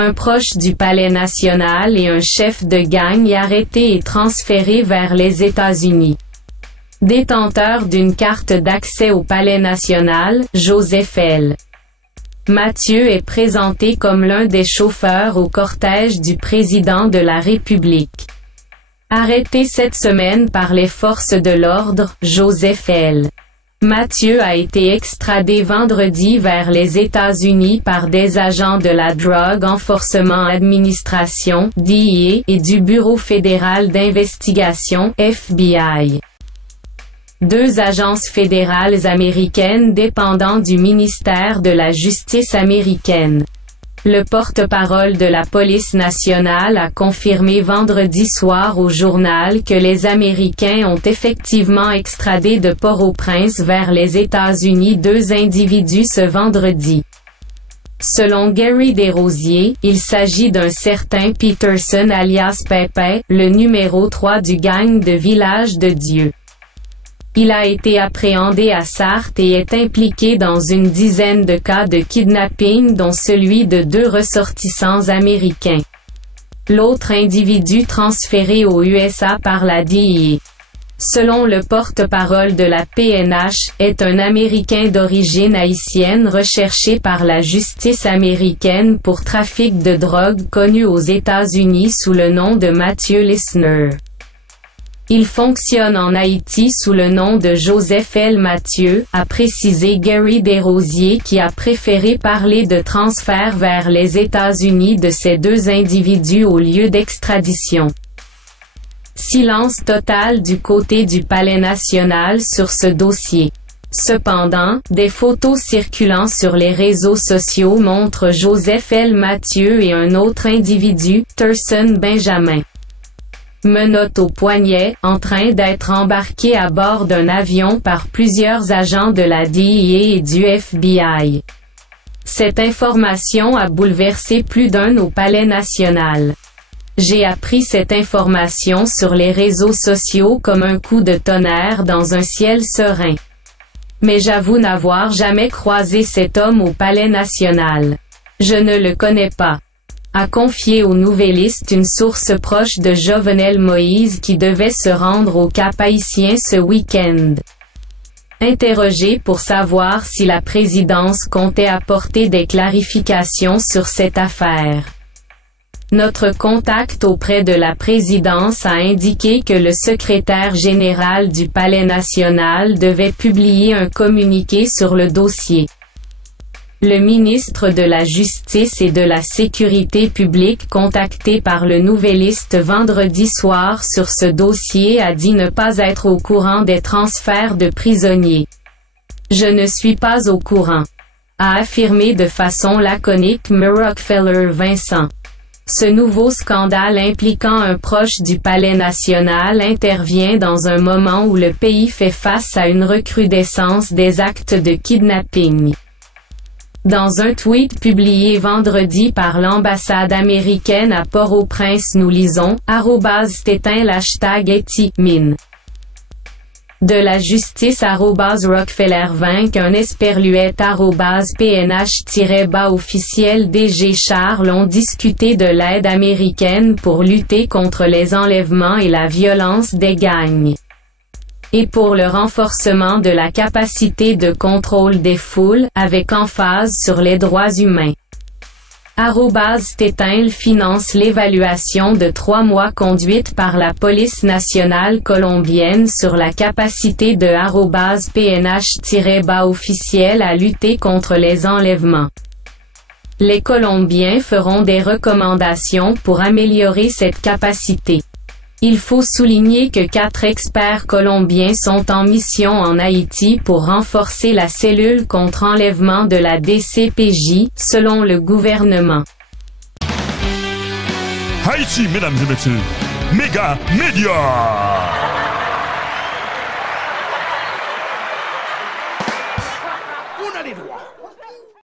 Un proche du Palais national et un chef de gang est arrêté et transféré vers les États-Unis. Détenteur d'une carte d'accès au Palais national, Joseph L. Mathieu est présenté comme l'un des chauffeurs au cortège du président de la République. Arrêté cette semaine par les forces de l'ordre, Joseph L. Mathieu a été extradé vendredi vers les États-Unis par des agents de la Drug Enforcement Administration (DEA) et du Bureau fédéral d'investigation (FBI). Deux agences fédérales américaines dépendant du ministère de la Justice américaine. Le porte-parole de la police nationale a confirmé vendredi soir au journal que les Américains ont effectivement extradé de Port-au-Prince vers les États-Unis deux individus ce vendredi. Selon Gary Desrosiers, il s'agit d'un certain Peterson alias Pepe, le numéro 3 du gang de Village de Dieu. Il a été appréhendé à Sarthe et est impliqué dans une dizaine de cas de kidnapping dont celui de deux ressortissants américains. L'autre individu transféré aux USA par la DEA. Selon le porte-parole de la PNH, est un Américain d'origine haïtienne recherché par la justice américaine pour trafic de drogue connu aux États-Unis sous le nom de Mathieu Lisner. Il fonctionne en Haïti sous le nom de Joseph L. Mathieu, a précisé Gary Desrosiers qui a préféré parler de transfert vers les États-Unis de ces deux individus au lieu d'extradition. Silence total du côté du Palais national sur ce dossier. Cependant, des photos circulant sur les réseaux sociaux montrent Joseph L. Mathieu et un autre individu, Turson Benjamin. Menottes au poignet, en train d'être embarqué à bord d'un avion par plusieurs agents de la DEA et du FBI. Cette information a bouleversé plus d'un au Palais national. J'ai appris cette information sur les réseaux sociaux comme un coup de tonnerre dans un ciel serein. Mais j'avoue n'avoir jamais croisé cet homme au Palais national. Je ne le connais pas. A confié au Nouvelliste une source proche de Jovenel Moïse qui devait se rendre au Cap-Haïtien ce week-end. Interrogé pour savoir si la présidence comptait apporter des clarifications sur cette affaire. Notre contact auprès de la présidence a indiqué que le secrétaire général du Palais national devait publier un communiqué sur le dossier. Le ministre de la Justice et de la Sécurité publique contacté par le Nouvelliste vendredi soir sur ce dossier a dit ne pas être au courant des transferts de prisonniers. Je ne suis pas au courant, a affirmé de façon laconique M. Rockefeller Vincent. Ce nouveau scandale impliquant un proche du Palais national intervient dans un moment où le pays fait face à une recrudescence des actes de kidnapping. Dans un tweet publié vendredi par l'ambassade américaine à Port-au-Prince nous lisons @ t'éteins #min. De la justice @Rockefeller20 un esperluette @PNH- officiel DG Charles ont discuté de l'aide américaine pour lutter contre les enlèvements et la violence des gangs. Et pour le renforcement de la capacité de contrôle des foules, avec emphase sur les droits humains. @Tétinle finance l'évaluation de 3 mois conduite par la police nationale colombienne sur la capacité de @PNH- officiel à lutter contre les enlèvements. Les Colombiens feront des recommandations pour améliorer cette capacité. Il faut souligner que 4 experts colombiens sont en mission en Haïti pour renforcer la cellule contre enlèvement de la DCPJ, selon le gouvernement. Haïti, mesdames et messieurs, Méga Média.